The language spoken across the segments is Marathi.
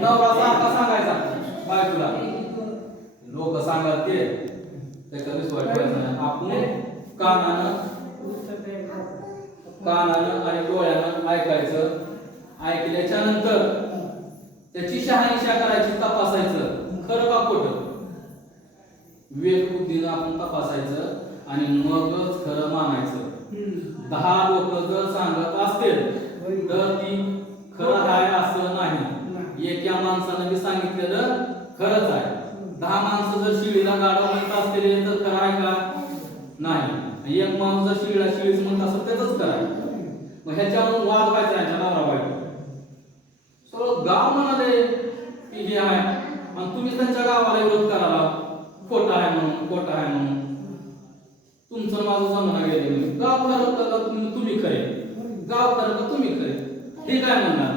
नवरा सारखा सांगायचा बायकोला, लोक सांगत ते कधीच वाईट व्हायचं नाही. आपण कानानं आणि डोळ्यानं ऐकायचं. ऐकल्याच्या नंतर त्याची शहानिशा करायची, तपासायचं खरं का खोटं. विवेक बुद्धीनं आपण तपासायचं आणि मगच खरं मानायचं. 10 लोक जर सांगत असतील तर ती खरं आहे असं नाही. एका माणसानं बी सांगितलेलं खरंच आहे. 10 माणसं जर शिळीला गाडा म्हणत असतील तर खरं आहे का नाही. एक माणूस जर शिळीला शिळीच म्हणत असेल त्याच खरं आहे. मग ह्याच्यावर वाद व्हायचा आहे नवरा बायको. सगळं गाव म्हणाले की हे आहे आणि तुम्ही त्यांच्या गावाला विरोध करायला खोटं आहे म्हणून, खोटं आहे म्हणून. तुमचं माझं जमणं गेले. गाव खरं का तुम्ही खरे, गाव खरं का तुम्ही खरे, हे काय म्हणणार.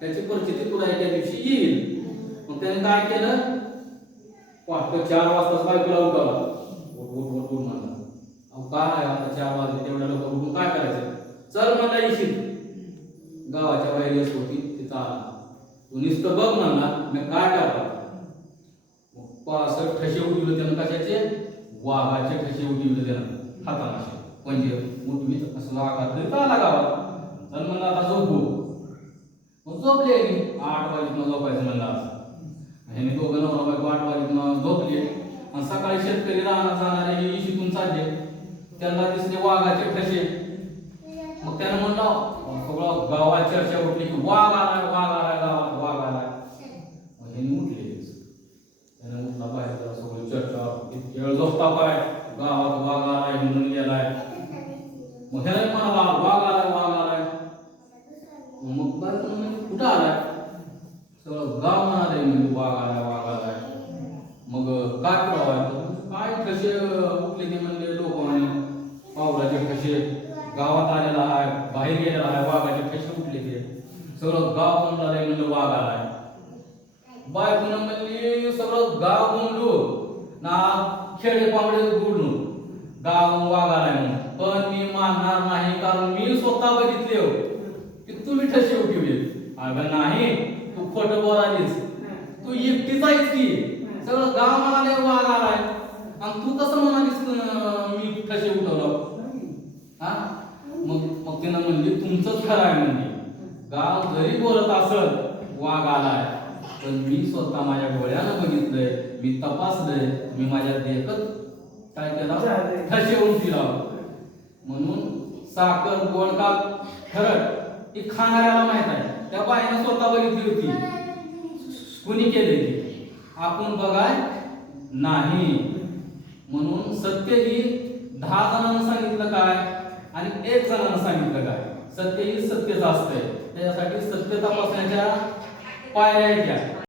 त्याची परिस्थिती पुढे एका दिवशी येईल. मग त्याने काय केलं, पहाटे 4 वाजताच बायकोला उठवला. उठ म्हणला. अहो काय आहे आता 4 वाजले, तेवढ्या लोक उठून काय करायचं. चल म्हणला येशील. गावाच्या बाहेर येस होती, तिथं आला. तू नुसतं बघ म्हणला मी काय करतो. 65 ठसे उठवले त्यानं. कशाचे, वाघाचे ठसे उठवले त्यानं हाताला. म्हणजे उठवीत असं आकार तरी आला गावात. तर म्हणलं आता झोपू. मग झोपले. 8 वाजता झोपायचं म्हणलं असं. ह्याने दोघं नवरा बायको 8 वाजता झोपले. आणि सकाळी शेतकरी रानात जाणारे हे इशीतून चालले. त्यांना दिसले वाघाचे ठसे. मग त्यानं म्हणलं सगळं गावात चर्चा उठली की वाघ आलाय, वाघ आलाय, गावात वाघ आलाय. मग ह्याने उठले. त्यानं उठला बाहेर जरा सगळी चर्चा. वेळ झोपता काय, गावात वाघ आलाय म्हणून गेलाय. मग ह्याला म्हणाला वाघ आलाय, वाघ आलाय. मग बाहेर कुठं आलाय, सगळं गाव म्हणाले म्हणजे वाघ आलाय, वाघ आलाय. मग काय करावं, काय कसे उठले ते म्हणले लोक म्हणे पावलाचे कसे गावात आलेला आहे, बाहेर गेलेला आहे, वाघाचे कसे उठले ते. सगळं गाव म्हणलं म्हणलं वाघ आलाय. बायकोनं म्हणली सगळं गाव बोललो ना, खेडे पावडे बोललो गाव वाघ आलाय म्हणून. पण मी मानणार नाही, कारण मी स्वतः बघितले हो की तुम्ही ठसे उठवले. अगं नाही, तू खोटं बोलालीस, तू एकटीच आहेस की. सगळं गाव म्हणाले वाघ आलाय आणि तू कसं म्हणालीस मी ठसे उठवलं. हा मग तिनं म्हणली तुमचंच खरं आहे. म्हणजे गाव जरी बोलत असल वाघ आलाय, पण मी स्वतः माझ्या डोळ्यानं बघितलंय, मी तपासलंय, मी माझ्या देखत काय केलं ठसे उठवला. म्हणून साखर गोड का खरड ही खाणाऱ्याला माहित आहे. त्या बाईनं स्वतः बघितली होती. कुणी केले ती आपण बघाय नाही. म्हणून सत्य ही 10 जणांना सांगितलं काय आणि 1 जणांना सांगितलं काय. सत्य ही सत्यच असतंय. त्याच्यासाठी सत्य तपासण्याच्या पायऱ्या आहेत.